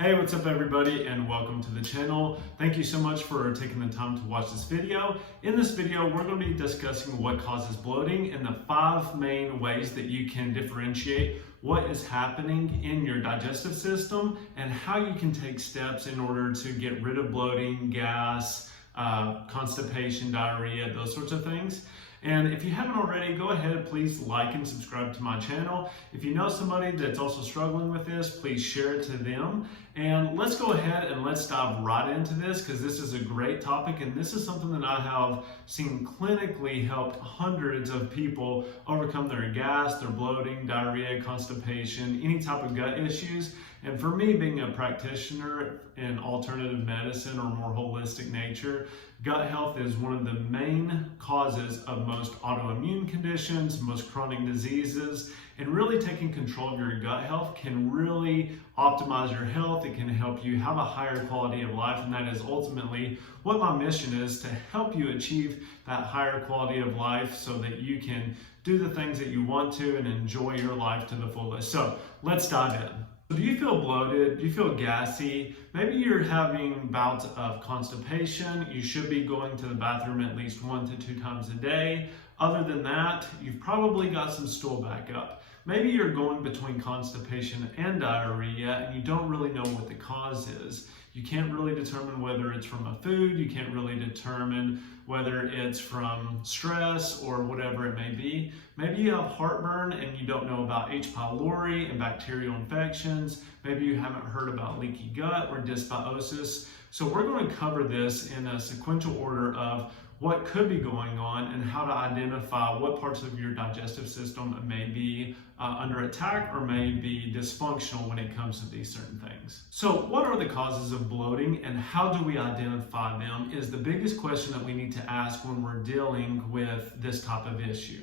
Hey, what's up everybody, and welcome to the channel. Thank you so much for taking the time to watch this video. In this video, we're going to be discussing what causes bloating and the 5 main ways that you can differentiate what is happening in your digestive system and how you can take steps in order to get rid of bloating, gas, constipation, diarrhea, those sorts of things. And if you haven't already, go ahead, please like and subscribe to my channel. If you know somebody that's also struggling with this, please share it to them. And let's go ahead and let's dive right into this, because this is a great topic and this is something that I have seen clinically help hundreds of people overcome their gas, their bloating, diarrhea, constipation, any type of gut issues. And for me, being a practitioner in alternative medicine or more holistic nature, gut health is one of the main causes of most autoimmune conditions, most chronic diseases, and really taking control of your gut health can really optimize your health. It can help you have a higher quality of life, and that is ultimately what my mission is, to help you achieve that higher quality of life so that you can do the things that you want to and enjoy your life to the fullest. So let's dive in. Do you feel bloated? Do you feel gassy? Maybe you're having bouts of constipation. You should be going to the bathroom at least 1 to 2 times a day. Other than that, you've probably got some stool backup. Maybe you're going between constipation and diarrhea and you don't really know what the cause is. You can't really determine whether it's from a food. You can't really determine whether it's from stress or whatever it may be. Maybe you have heartburn and you don't know about H. pylori and bacterial infections. Maybe you haven't heard about leaky gut or dysbiosis. So we're going to cover this in a sequential order of what could be going on and how to identify what parts of your digestive system may be under attack or may be dysfunctional when it comes to these certain things. So what are the causes of bloating and how do we identify them is the biggest question that we need to ask when we're dealing with this type of issue.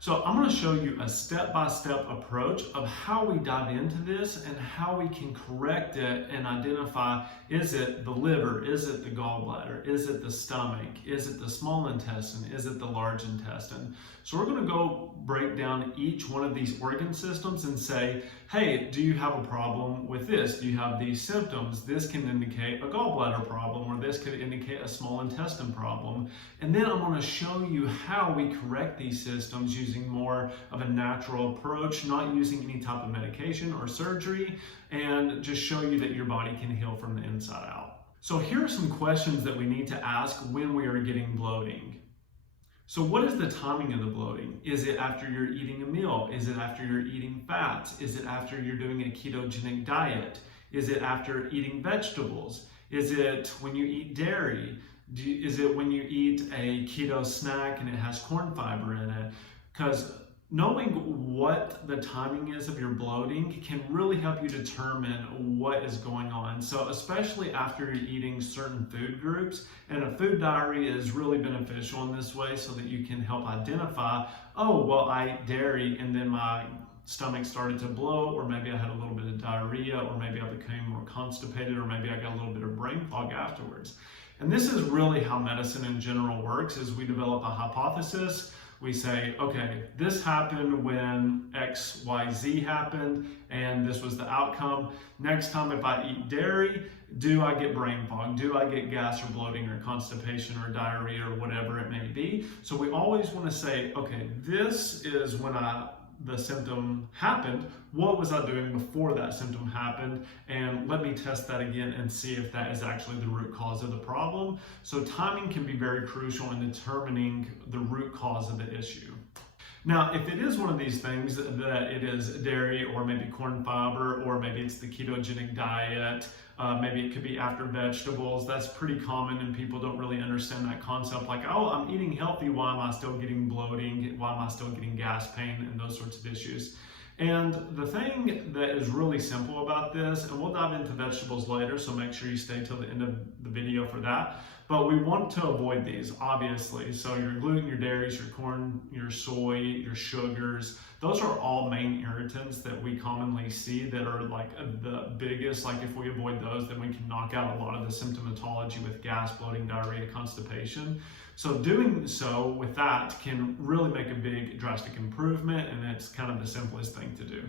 So I'm going to show you a step-by-step approach of how we dive into this and how we can correct it and identify, is it the liver, is it the gallbladder, is it the stomach, is it the small intestine, is it the large intestine. So we're going to go break down each one of these organ systems and say, hey, do you have a problem with this? Do you have these symptoms? This can indicate a gallbladder problem, or this could indicate a small intestine problem. And then I'm going to show you how we correct these systems using more of a natural approach, not using any type of medication or surgery, and just show you that your body can heal from the inside out. So here are some questions that we need to ask when we are getting bloating. So what is the timing of the bloating? Is it after you're eating a meal? Is it after you're eating fats? Is it after you're doing a ketogenic diet? Is it after eating vegetables? Is it when you eat dairy? Is it when you eat a keto snack and it has corn fiber in it? Because knowing what the timing is of your bloating can really help you determine what is going on. So especially after you're eating certain food groups, and a food diary is really beneficial in this way so that you can help identify, oh, well, I ate dairy and then my stomach started to bloat, or maybe I had a little bit of diarrhea, or maybe I became more constipated, or maybe I got a little bit of brain fog afterwards. And this is really how medicine in general works, is we develop a hypothesis. We say, okay, this happened when X, Y, Z happened, and this was the outcome. Next time if I eat dairy, do I get brain fog? Do I get gas or bloating or constipation or diarrhea or whatever it may be? So we always want to say, okay, this is when the symptom happened. What was I doing before that symptom happened? And let me test that again and see if that is actually the root cause of the problem. So timing can be very crucial in determining the root cause of the issue. Now, if it is one of these things that it is dairy or maybe corn fiber, or maybe it's the ketogenic diet, maybe it could be after vegetables, that's pretty common and people don't really understand that concept. Like, oh, I'm eating healthy, why am I still getting bloating? Why am I still getting gas pain and those sorts of issues? And the thing that is really simple about this, and we'll dive into vegetables later, so make sure you stay till the end of the video for that. But we want to avoid these, obviously. So your gluten, your dairies, your corn, your soy, your sugars, those are all main irritants that we commonly see that are like the biggest. Like if we avoid those, then we can knock out a lot of the symptomatology with gas, bloating, diarrhea, constipation. So doing so with that can really make a big drastic improvement, and it's kind of the simplest thing to do.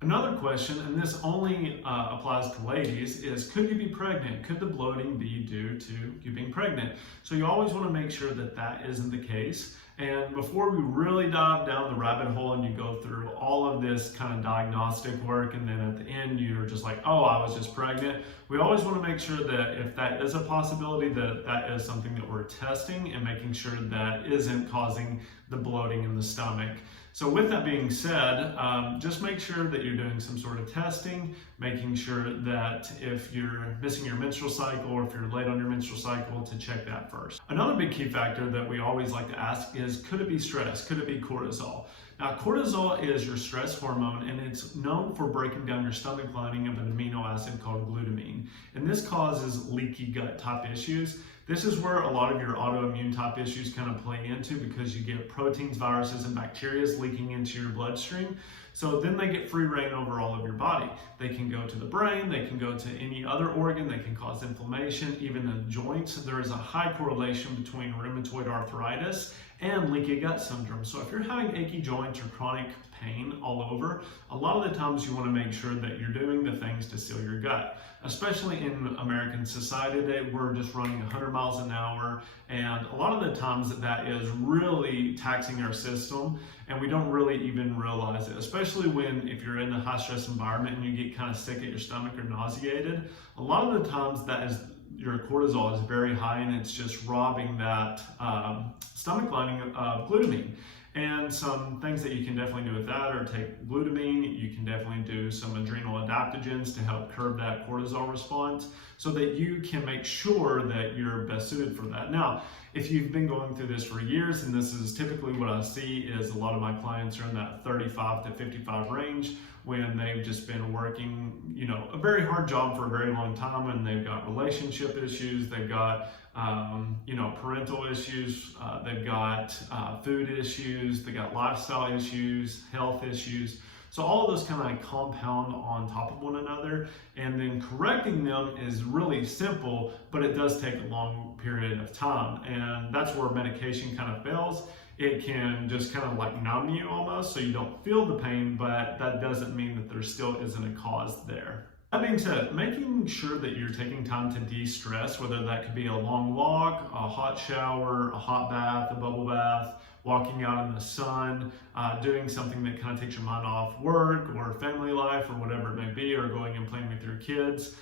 Another question, and this only applies to ladies, is could you be pregnant? Could the bloating be due to you being pregnant? So you always want to make sure that that isn't the case. And before we really dive down the rabbit hole and you go through all of this kind of diagnostic work and then at the end you're just like, oh, I was just pregnant, we always want to make sure that if that is a possibility, that that is something that we're testing and making sure that isn't causing the bloating in the stomach. So with that being said, just make sure that you're doing some sort of testing, making sure that if you're missing your menstrual cycle or if you're late on your menstrual cycle, to check that first. Another big key factor that we always like to ask is, could it be stress? Could it be cortisol? Now, cortisol is your stress hormone, and it's known for breaking down your stomach lining of an amino acid called glutamine. And this causes leaky gut type issues. This is where a lot of your autoimmune type issues kind of play into, because you get proteins, viruses, and bacteria leaking into your bloodstream. So then they get free reign over all of your body. They can go to the brain, they can go to any other organ, they can cause inflammation, even the joints. There is a high correlation between rheumatoid arthritis and leaky gut syndrome. So if you're having achy joints or chronic pain all over, a lot of the times you want to make sure that you're doing the things to seal your gut. Especially in American society today, we're just running 100 miles an hour, and a lot of the times that is really taxing our system, and we don't really even realize it, especially if you're in a high stress environment and you get kind of sick at your stomach or nauseated. A lot of the times that is your cortisol is very high, and it's just robbing that stomach lining of glutamine. And some things that you can definitely do with that are take glutamine. You can definitely do some adrenal adaptogens to help curb that cortisol response so that you can make sure that you're best suited for that. Now, if you've been going through this for years, and this is typically what I see, is a lot of my clients are in that 35 to 55 range when they've just been working, a very hard job for a very long time, and they've got relationship issues, they've got parental issues, they've got food issues, they've got lifestyle issues, health issues. So all of those kind of compound on top of one another, and then correcting them is really simple, but it does take a long period of time. And that's where medication kind of fails. It can just kind of like numb you almost, so you don't feel the pain, but that doesn't mean that there still isn't a cause there. That being said, making sure that you're taking time to de-stress, whether that could be a long walk, a hot shower, a hot bath, a bubble bath, walking out in the sun, doing something that kind of takes your mind off work or family life or whatever it may be, or going and playing with your kids.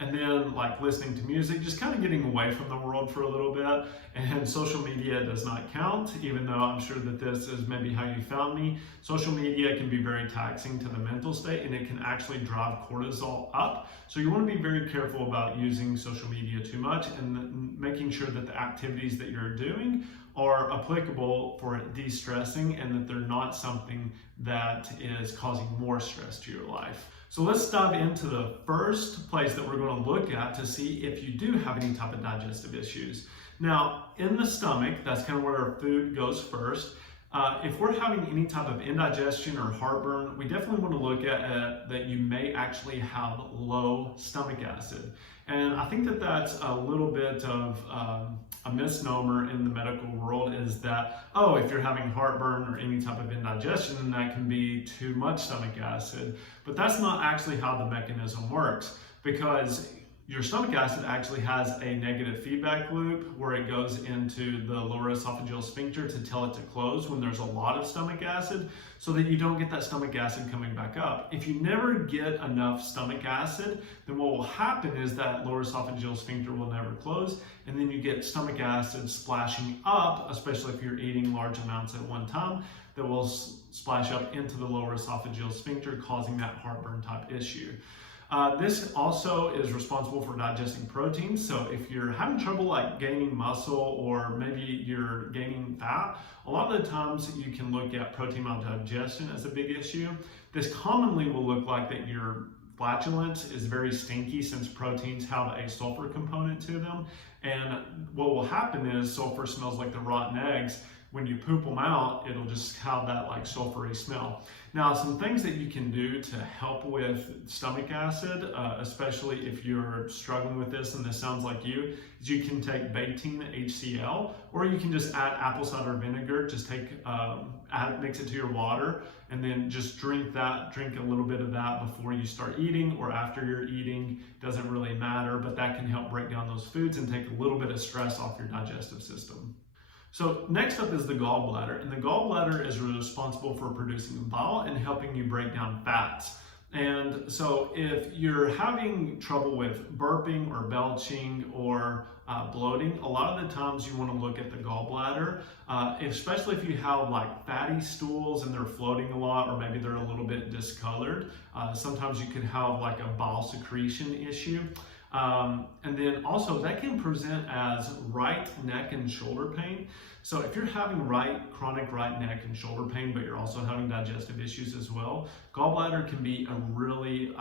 And then like listening to music, just kind of getting away from the world for a little bit. And social media does not count, even though I'm sure that this is maybe how you found me. Social media can be very taxing to the mental state, and it can actually drive cortisol up. So you want to be very careful about using social media too much, and making sure that the activities that you're doing are applicable for de-stressing, and that they're not something that is causing more stress to your life. So let's dive into the first place that we're going to look at to see if you do have any type of digestive issues. Now, in the stomach, that's kind of where our food goes first. If we're having any type of indigestion or heartburn, we definitely want to look at that you may actually have low stomach acid. And I think that that's a little bit of a misnomer in the medical world, is that, oh, if you're having heartburn or any type of indigestion, then that can be too much stomach acid. But that's not actually how the mechanism works, because your stomach acid actually has a negative feedback loop where it goes into the lower esophageal sphincter to tell it to close when there's a lot of stomach acid, so that you don't get that stomach acid coming back up. If you never get enough stomach acid, then what will happen is that lower esophageal sphincter will never close, and then you get stomach acid splashing up, especially if you're eating large amounts at one time, that will splash up into the lower esophageal sphincter, causing that heartburn type issue. This also is responsible for digesting proteins. So if you're having trouble like gaining muscle, or maybe you're gaining fat, a lot of the times you can look at protein maldigestion as a big issue. This commonly will look like that your flatulence is very stinky, since proteins have a sulfur component to them. And what will happen is sulfur smells like the rotten eggs. when you poop them out, it'll just have that like sulfury smell. Now, some things that you can do to help with stomach acid, especially if you're struggling with this and this sounds like you, is you can take Betaine HCL, or you can just add apple cider vinegar. Just mix it to your water, and then just drink a little bit of that before you start eating or after you're eating. Doesn't really matter, but that can help break down those foods and take a little bit of stress off your digestive system. So next up is the gallbladder, and the gallbladder is responsible for producing bile and helping you break down fats. And so if you're having trouble with burping or belching or bloating, a lot of the times you want to look at the gallbladder, especially if you have like fatty stools and they're floating a lot, or maybe they're a little bit discolored. Sometimes you could have like a bile secretion issue. And then also that can present as right neck and shoulder pain. So if you're having chronic right neck and shoulder pain, but you're also having digestive issues as well, gallbladder can be a really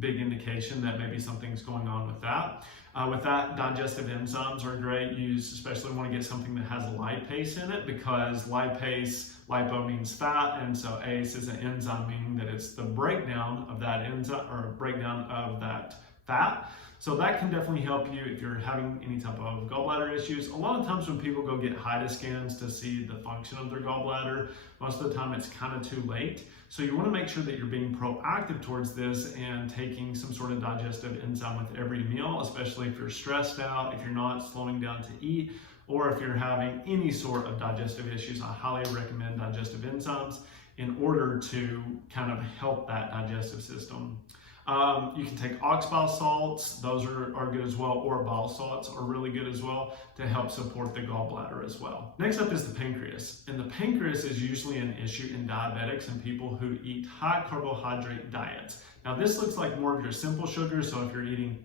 big indication that maybe something's going on with that. With that, digestive enzymes are great. You especially want to get something that has lipase in it, because lipo means fat, and so ACE is an enzyme, meaning that it's the breakdown of that enzyme or breakdown of that fat. So that can definitely help you if you're having any type of gallbladder issues. A lot of times when people go get HIDA scans to see the function of their gallbladder, most of the time it's kind of too late. So you want to make sure that you're being proactive towards this and taking some sort of digestive enzyme with every meal, especially if you're stressed out, if you're not slowing down to eat, or if you're having any sort of digestive issues. I highly recommend digestive enzymes in order to kind of help that digestive system. You can take ox bile salts, those are good as well, or bile salts are really good as well to help support the gallbladder as well. Next up is the pancreas, and the pancreas is usually an issue in diabetics and people who eat high carbohydrate diets. Now this looks like more of your simple sugars, so if you're eating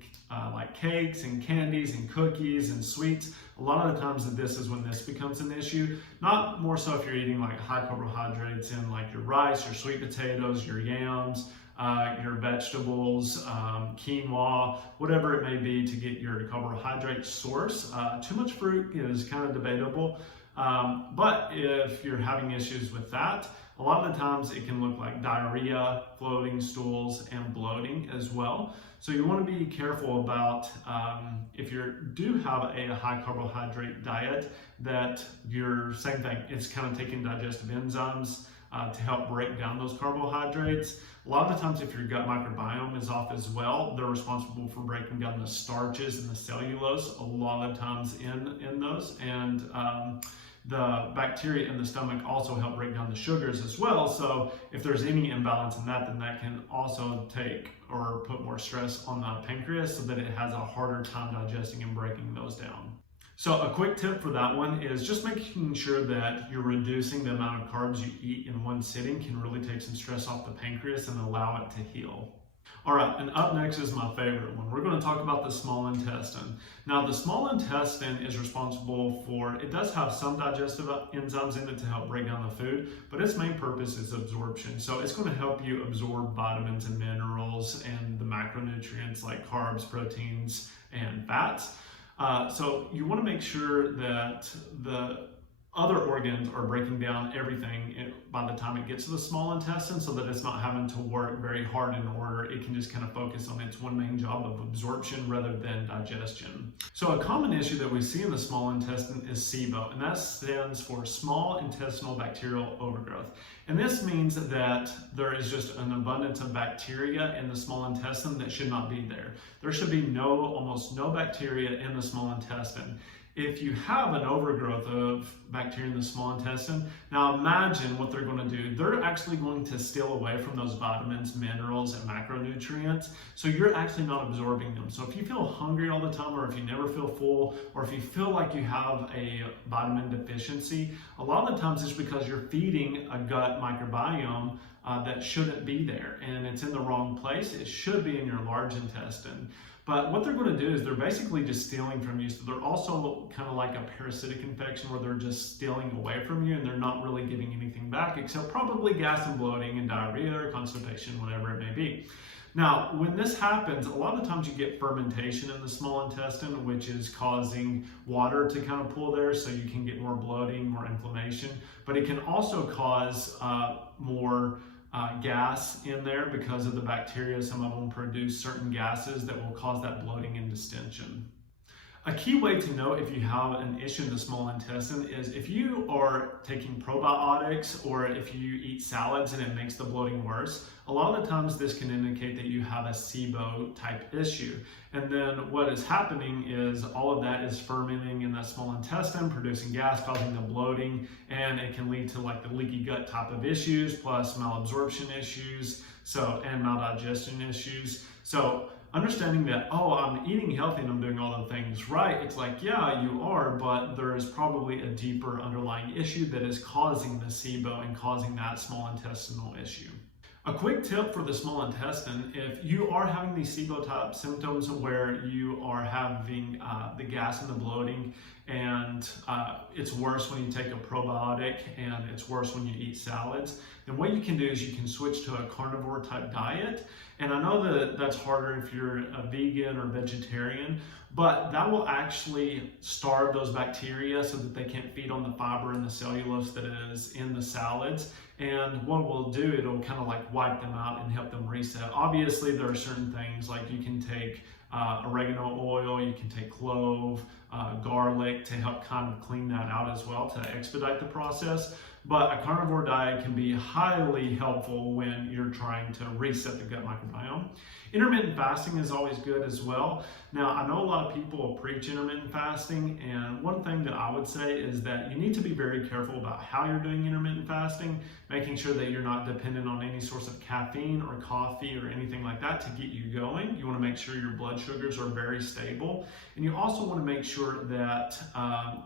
like cakes and candies and cookies and sweets, a lot of the times this is when this becomes an issue. Not more so if you're eating like high carbohydrates in like your rice, your sweet potatoes, your yams, your vegetables, quinoa, whatever it may be to get your carbohydrate source. Too much fruit is kind of debatable, but if you're having issues with that, a lot of the times it can look like diarrhea, floating stools, and bloating as well. So you want to be careful about if you do have a high carbohydrate diet, that you're, same thing, it's kind of taking digestive enzymes to help break down those carbohydrates. A lot of the times if your gut microbiome is off as well, they're responsible for breaking down the starches and the cellulose a lot of times in those. And the bacteria in the stomach also help break down the sugars as well. So if there's any imbalance in that, then that can also take or put more stress on the pancreas so that it has a harder time digesting and breaking those down. So a quick tip for that one is just making sure that you're reducing the amount of carbs you eat in one sitting can really take some stress off the pancreas and allow it to heal. All right, and up next is my favorite one. We're going to talk about the small intestine. Now, the small intestine is responsible for, it does have some digestive enzymes in it to help break down the food, but its main purpose is absorption. So it's going to help you absorb vitamins and minerals and the macronutrients like carbs, proteins, and fats. So you want to make sure that the other organs are breaking down everything by the time it gets to the small intestine, so that it's not having to work very hard in order. It can just kind of focus on its one main job of absorption rather than digestion. So a common issue that we see in the small intestine is SIBO, and that stands for small intestinal bacterial overgrowth. And this means that there is just an abundance of bacteria in the small intestine that should not be there. There should be almost no bacteria in the small intestine. If you have an overgrowth of bacteria in the small intestine, now imagine what they're going to do. They're actually going to steal away from those vitamins, minerals, and macronutrients. So you're actually not absorbing them. So if you feel hungry all the time, or if you never feel full, or if you feel like you have a vitamin deficiency, a lot of the times it's because you're feeding a gut microbiome that shouldn't be there, and it's in the wrong place. It should be in your large intestine. But what they're going to do is they're basically just stealing from you. So they're also kind of like a parasitic infection where they're just stealing away from you and they're not really giving anything back except probably gas and bloating and diarrhea or constipation, whatever it may be. Now, when this happens, a lot of the times you get fermentation in the small intestine, which is causing water to kind of pool there, so you can get more bloating, more inflammation. But it can also cause more gas in there because of the bacteria. Some of them produce certain gases that will cause that bloating and distension. A key way to know if you have an issue in the small intestine is if you are taking probiotics or if you eat salads and it makes the bloating worse. A lot of the times this can indicate that you have a SIBO type issue. And then what is happening is all of that is fermenting in that small intestine, producing gas, causing the bloating, and it can lead to like the leaky gut type of issues, plus malabsorption issues, and maldigestion issues. So understanding that, oh, I'm eating healthy and I'm doing all the things right, it's like, yeah, you are, but there is probably a deeper underlying issue that is causing the SIBO and causing that small intestinal issue. A quick tip for the small intestine: if you are having these SIBO type symptoms where you are having the gas and the bloating, and it's worse when you take a probiotic and it's worse when you eat salads, then what you can do is you can switch to a carnivore type diet. And I know that that's harder if you're a vegan or vegetarian, but that will actually starve those bacteria so that they can't feed on the fiber and the cellulose that is in the salads. And what we'll do, it'll kind of like wipe them out and help them reset. Obviously, there are certain things like you can take oregano oil, you can take clove, garlic to help kind of clean that out as well to expedite the process. But a carnivore diet can be highly helpful when you're trying to reset the gut microbiome. Intermittent fasting is always good as well. Now, I know a lot of people preach intermittent fasting, and one thing that I would say is that you need to be very careful about how you're doing intermittent fasting, making sure that you're not dependent on any source of caffeine or coffee or anything like that to get you going. You want to make sure your blood sugars are very stable, and you also want to make sure that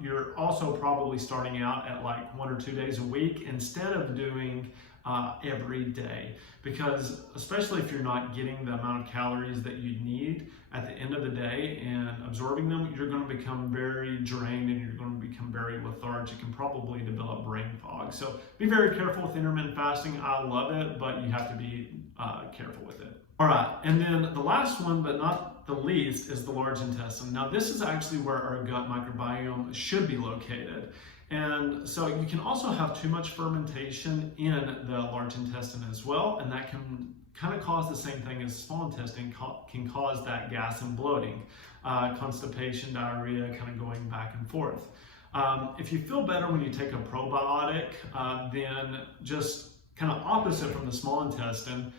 you're also probably starting out at like 1 or 2 days a week instead of doing every day, because especially if you're not getting the amount of calories that you need at the end of the day and absorbing them, you're going to become very drained and you're going to become very lethargic and probably develop brain fog. So be very careful with intermittent fasting. I love it, but you have to be careful with it. All right, and then the last one, but not the least, is the large intestine. Now, this is actually where our gut microbiome should be located. And so you can also have too much fermentation in the large intestine as well, and that can kind of cause the same thing as small intestine, can cause that gas and bloating, constipation, diarrhea, kind of going back and forth. If you feel better when you take a probiotic, then just kind of opposite from the small intestine,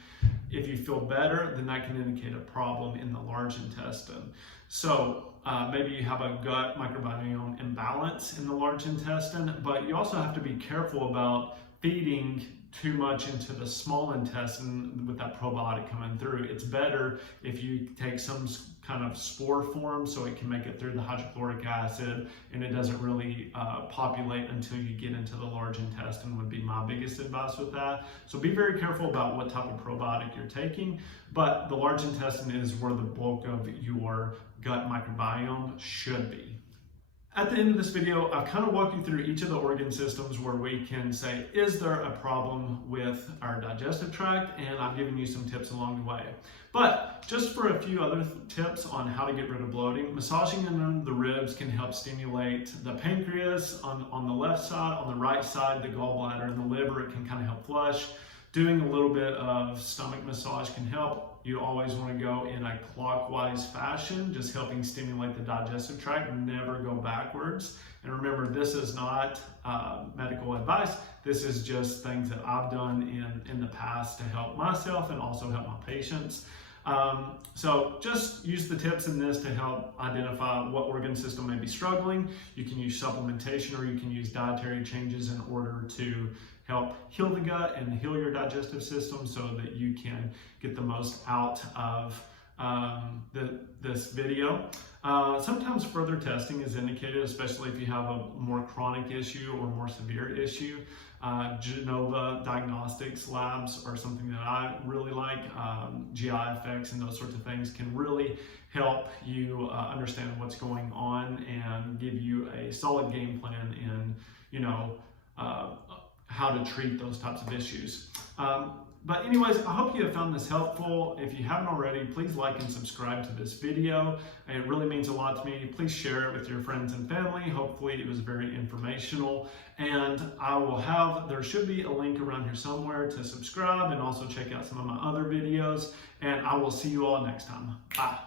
if you feel better, then that can indicate a problem in the large intestine. So maybe you have a gut microbiome imbalance in the large intestine, but you also have to be careful about feeding too much into the small intestine with that probiotic coming through. It's better if you take some kind of spore form so it can make it through the hydrochloric acid and it doesn't really populate until you get into the large intestine, would be my biggest advice with that. So be very careful about what type of probiotic you're taking, but the large intestine is where the bulk of your gut microbiome should be. At the end of this video, I've kind of walked you through each of the organ systems where we can say, is there a problem with our digestive tract? And I've given you some tips along the way. But just for a few other tips on how to get rid of bloating, massaging under the ribs can help stimulate the pancreas on the left side, on the right side, the gallbladder and the liver. It can kind of help flush. Doing a little bit of stomach massage can help. You always want to go in a clockwise fashion, just helping stimulate the digestive tract, never go backwards. And remember, this is not medical advice. This is just things that I've done in the past to help myself and also help my patients. So just use the tips in this to help identify what organ system may be struggling. You can use supplementation or you can use dietary changes in order to help heal the gut and heal your digestive system so that you can get the most out of this video. Sometimes further testing is indicated, especially if you have a more chronic issue or more severe issue. Genova Diagnostics labs are something that I really like. GI effects and those sorts of things can really help you understand what's going on and give you a solid game plan in, how to treat those types of issues. But anyways, I hope you have found this helpful. If you haven't already, please like and subscribe to this video. It really means a lot to me. Please share it with your friends and family. Hopefully it was very informational. And there should be a link around here somewhere to subscribe and also check out some of my other videos. And I will see you all next time. Bye.